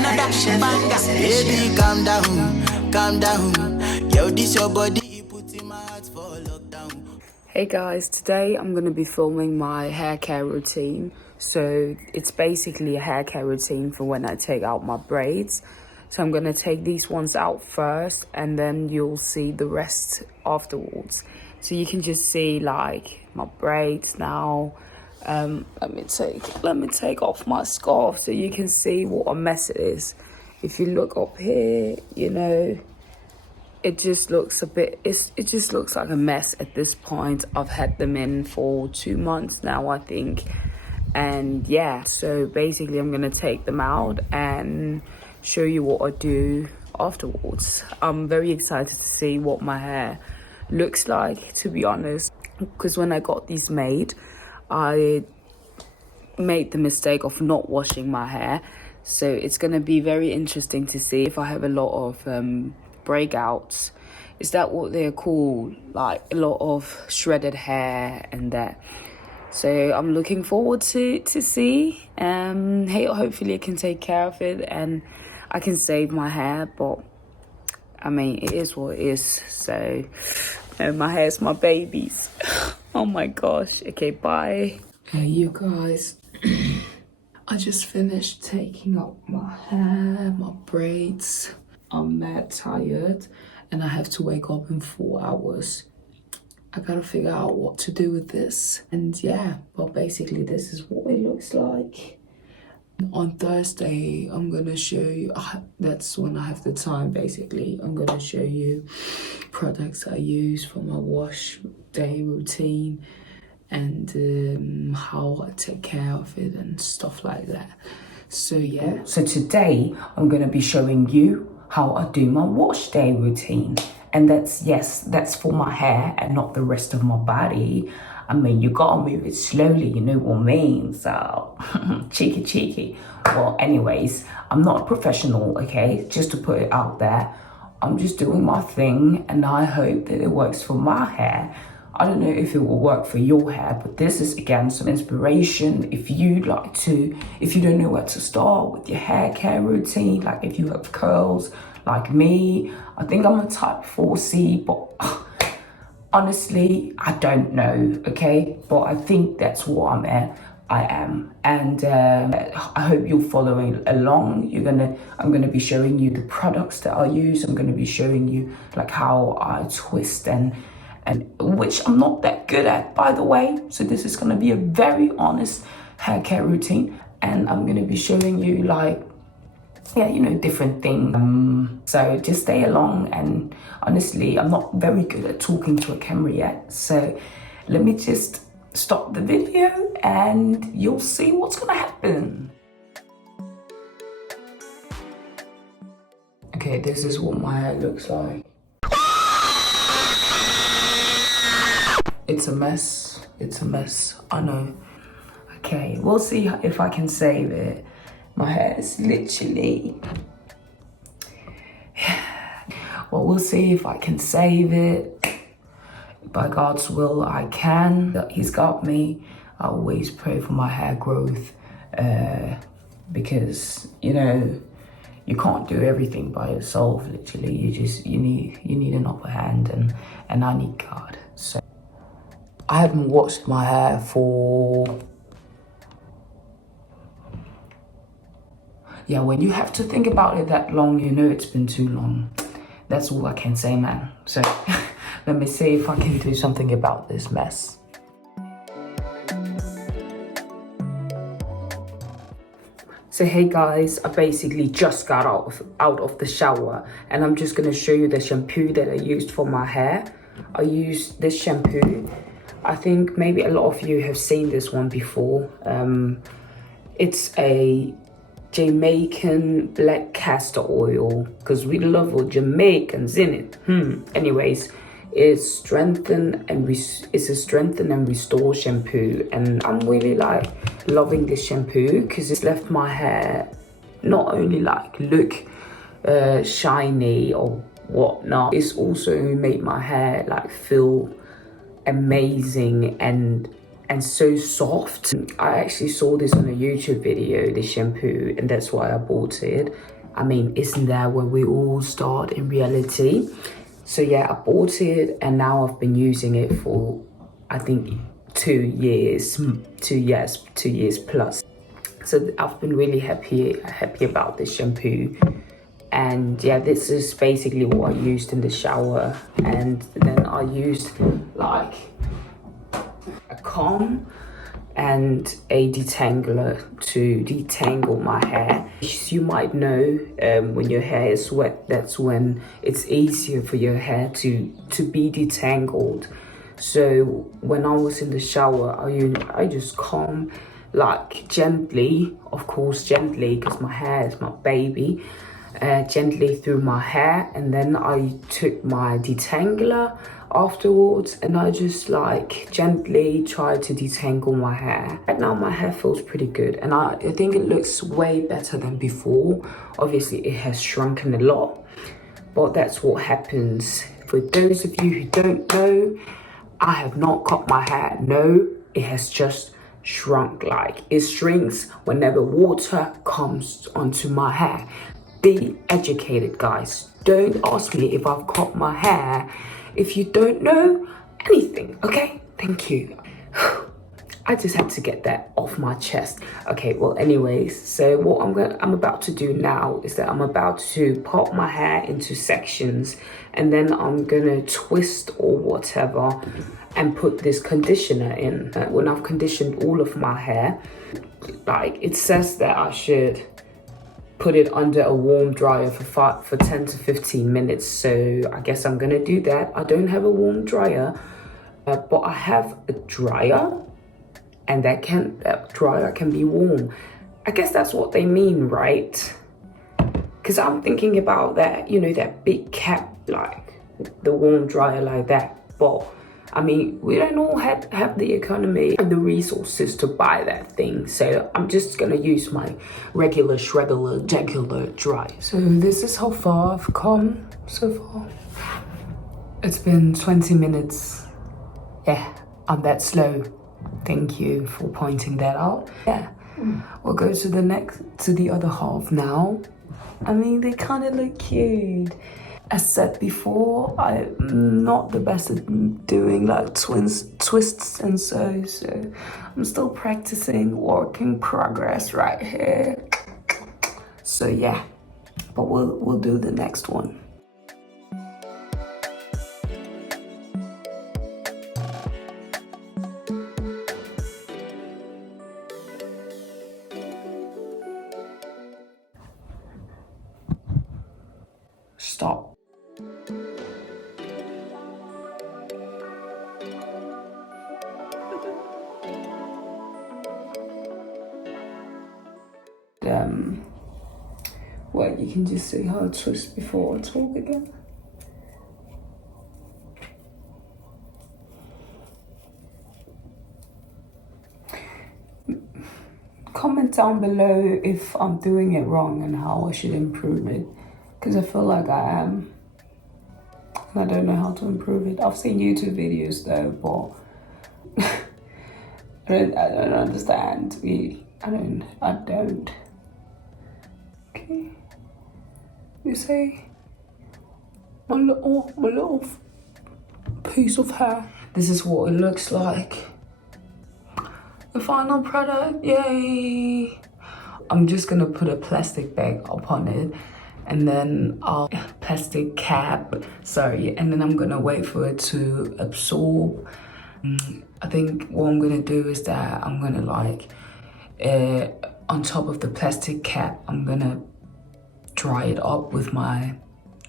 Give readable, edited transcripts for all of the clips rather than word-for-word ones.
Baby, calm down, calm down. Yo, this your body, you put in my heart for lockdown. Hey guys, today I'm going to be filming my hair care routine. So it's basically a hair care routine for when I take out my braids. So I'm going to take these ones out first and then you'll see the rest afterwards. So you can just see like my braids now. Let me take off my scarf so you can see what a mess it is. If you look up here, you know, it just looks it just looks like a mess at this point. I've had them in for 2 months now, I think. And yeah, so basically I'm gonna take them out and show you what I do afterwards. I'm very excited to see what my hair looks like, to be honest, because when I got these made, I made the mistake of not washing my hair. So it's going to be very interesting to see if I have a lot of breakouts. Is that what they're called? Like a lot of shredded hair and that. So I'm looking forward to see. Hey, hopefully I can take care of it and I can save my hair. But I mean, it is what it is. So my hair's my babies. Oh my gosh. Okay, bye. Hey, you guys. I just finished taking out my hair, my braids. I'm mad tired and I have to wake up in 4 hours. I gotta figure out what to do with this. And yeah, well, basically this is what it looks like. On Thursday, I'm gonna show you, that's when I have the time basically. I'm gonna show you products I use for my wash day routine and how I take care of it and stuff like that. So yeah. So today I'm gonna be showing you how I do my wash day routine. And that's for my hair and not the rest of my body. I mean, you gotta move it slowly, you know what I mean? So, cheeky. Well, anyways, I'm not a professional, okay? Just to put it out there. I'm just doing my thing and I hope that it works for my hair. I don't know if it will work for your hair, but this is again some inspiration if you don't know where to start with your hair care routine, like if you have curls like me. I think I'm a type 4C, but honestly, I don't know, okay? But I think that's what I am. And I hope you're following along. I'm gonna be showing you the products that I use. I'm gonna be showing you like how I twist and which I'm not that good at, by the way. So this is gonna be a very honest hair care routine. And I'm gonna be showing you like, yeah, you know, different things. So just stay along. And honestly, I'm not very good at talking to a camera yet. So let me just stop the video and you'll see what's gonna happen. Okay, this is what my hair looks like. It's a mess, I know. Okay, we'll see if I can save it. My hair is literally... Well, we'll see if I can save it. By God's will, I can. He's got me. I always pray for my hair growth because, you know, you can't do everything by yourself, literally. You need an upper hand and I need God. So I haven't washed my hair for... Yeah, when you have to think about it that long, you know it's been too long. That's all I can say, man. So let me see if I can do something about this mess. So hey guys, I basically just got out of the shower and I'm just gonna show you the shampoo that I used for my hair. I used this shampoo. I think maybe a lot of you have seen this one before. It's a Jamaican black castor oil, because we love all Jamaicans in it. Anyways, it's a strengthen and restore shampoo, and I'm really like loving this shampoo because it's left my hair not only like look shiny or whatnot, it's also made my hair like feel amazing and and so soft. I actually saw this on a YouTube video, this shampoo, and that's why I bought it. I mean, isn't that where we all start in reality? So yeah, I bought it and now I've been using it for, I think, 2 years plus. So I've been really happy about this shampoo. And yeah, this is basically what I used in the shower. And then I used like a comb and a detangler to detangle my hair. As you might know, when your hair is wet, that's when it's easier for your hair to be detangled. So when I was in the shower, I just comb like gently, of course gently, because my hair is my baby, gently through my hair, and then I took my detangler afterwards and I just like gently tried to detangle my hair. Right now my hair feels pretty good, and I think it looks way better than before. Obviously it has shrunken a lot, but that's what happens. For those of you who don't know, I have not cut my hair. No, it has just shrunk. Like, it shrinks whenever water comes onto my hair. Be educated, guys. Don't ask me if I've cut my hair if you don't know anything, okay? Thank you. I just had to get that off my chest. Okay, well, anyways, so what I'm about to do now is that I'm about to pop my hair into sections, and then I'm gonna twist or whatever and put this conditioner in. When I've conditioned all of my hair, like, it says that I should put it under a warm dryer for 10 to 15 minutes. So I guess I'm gonna do that. I don't have a warm dryer, but I have a dryer, and that dryer can be warm. I guess that's what they mean, right? Because I'm thinking about that, you know, that big cap, like the warm dryer like that. But I mean, we don't all have the economy and the resources to buy that thing. So I'm just gonna use my regular dryer. So this is how far I've come so far. It's been 20 minutes. Yeah, I'm that slow. Thank you for pointing that out. Yeah, we'll go to the other half now. I mean, they kind of look cute. As said before, I'm not the best at doing like twists and so I'm still practicing, work in progress right here. So yeah, but we'll do the next one. Stop. Well, you can just see how I twist before I talk again. Comment down below if I'm doing it wrong and how I should improve it, because I feel like I am, and I don't know how to improve it. I've seen YouTube videos though, but I don't understand. I don't. Okay. You see, my little piece of hair. This is what it looks like. The final product, yay! I'm just gonna put a plastic bag upon it, and then plastic cap, sorry, and then I'm gonna wait for it to absorb. I think what I'm gonna do is that I'm gonna like, on top of the plastic cap, I'm gonna dry it up with my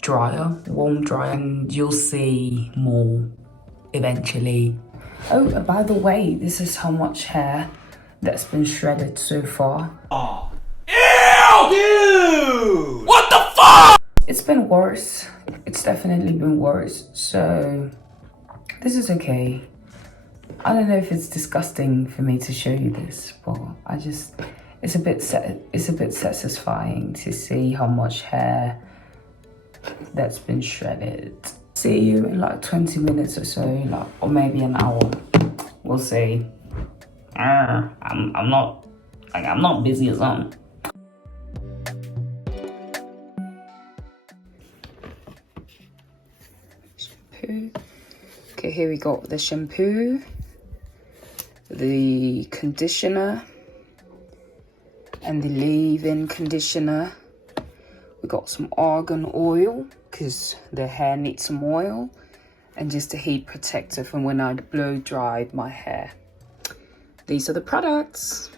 dryer, warm dryer, and you'll see more eventually. Oh, by the way, this is how much hair that's been shredded so far. Oh. Ew! Dude! What the fuck? It's been worse. It's definitely been worse. So this is okay. I don't know if it's disgusting for me to show you this, but it's a bit satisfying to see how much hair that's been shredded. See you in like 20 minutes or so, like, or maybe an hour. We'll see. I'm not busy as I'm. Shampoo. Okay, here we got the shampoo, the conditioner, and the leave-in conditioner. We got some argan oil because the hair needs some oil, and just a heat protector from when I blow dried my hair. These are the products.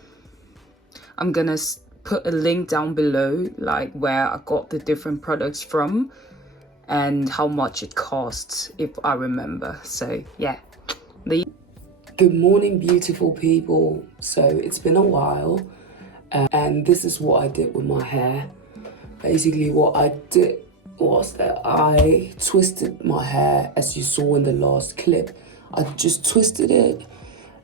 I'm gonna put a link down below, like where I got the different products from and how much it costs, if I remember. So yeah. Good morning, beautiful people. So it's been a while, and this is what I did with my hair. Basically what I did was that I twisted my hair, as you saw in the last clip. I just twisted it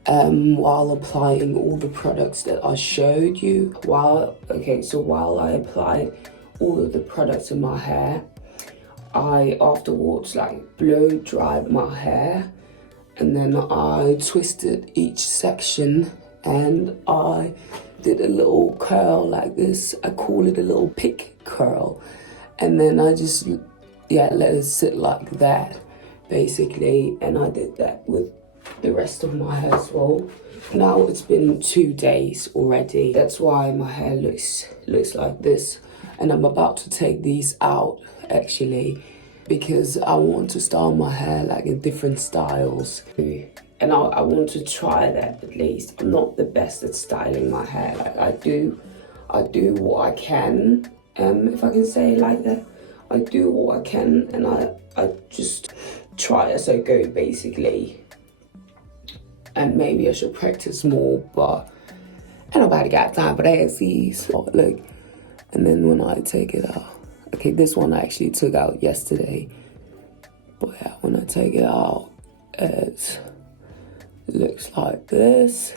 while applying all the products that I showed you. While I applied all of the products in my hair, I afterwards blow dried my hair, and then I twisted each section and I did a little curl like this. I call it a little pick curl, and then I just let it sit like that basically, and I did that with the rest of my hair as well. Now it's been 2 days already. That's why my hair looks like this, and I'm about to take these out actually, because I want to style my hair in different styles, and I want to try that at least. I'm not the best at styling my hair. I do what I can, if I can say it like that. I do what I can, and I just try as I go basically. And maybe I should practice more, but ain't nobody got time for that, sis. Look, and then when I take it out, okay, this one I actually took out yesterday, but yeah, when I take it out, it looks like this.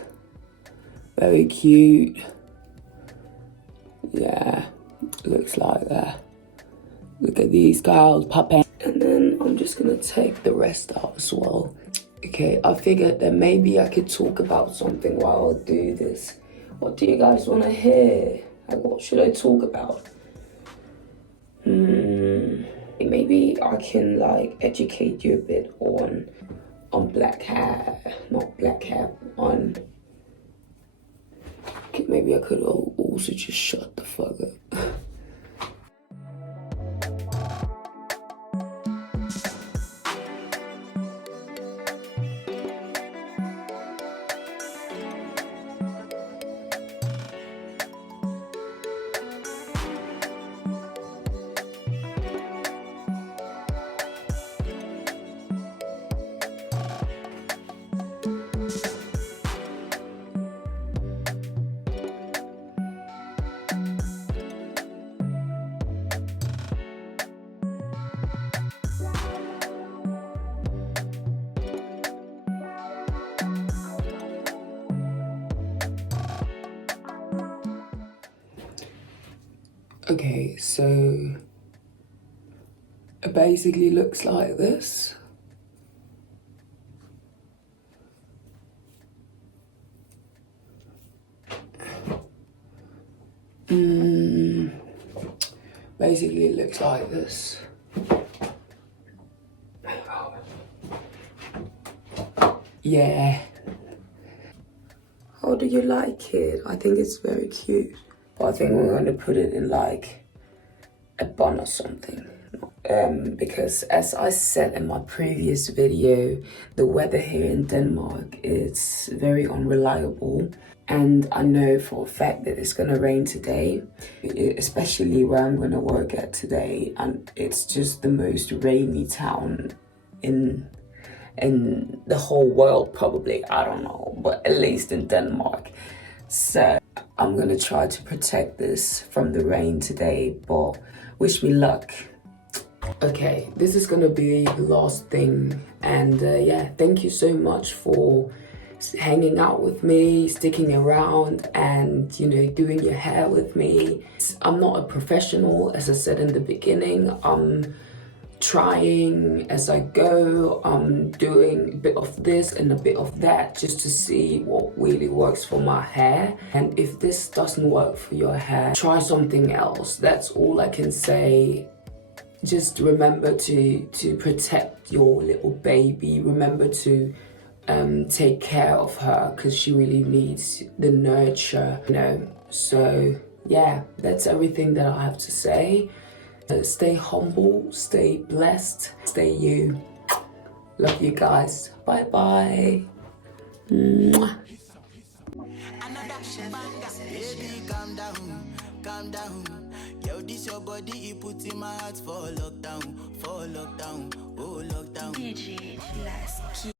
Very cute. Yeah, looks like that. Look at these girls popping. And then I'm just gonna take the rest out as well. Okay, I figured that maybe I could talk about something while I do this. What do you guys want to hear? What should I talk about? Maybe I can educate you a bit on black hair, not black hair, on... Okay, maybe I could also just shut the fuck up. Okay, so it basically looks like this. Basically it looks like this. Yeah. How do you like it? I think it's very cute. I think we're going to put it in a bun or something. Because as I said in my previous video, the weather here in Denmark is very unreliable. And I know for a fact that it's going to rain today, especially where I'm going to work at today. And it's just the most rainy town in the whole world, probably. I don't know, but at least in Denmark. So I'm gonna try to protect this from the rain today, but wish me luck. Okay, this is gonna be the last thing, and yeah, thank you so much for hanging out with me, sticking around, and doing your hair with me. I'm not a professional, as I said in the beginning. I'm trying as I go. I'm doing a bit of this and a bit of that just to see what really works for my hair. And if this doesn't work for your hair, try something else. That's all I can say. Just remember to protect your little baby. Remember to take care of her because she really needs the nurture, you know. So yeah, that's everything that I have to say. Stay humble, stay blessed, stay you. Love you guys. Bye bye. Mwah. Baby, calm down. Yo, this your body, it puts in my heart for lockdown, oh lockdown. DJ Lasky.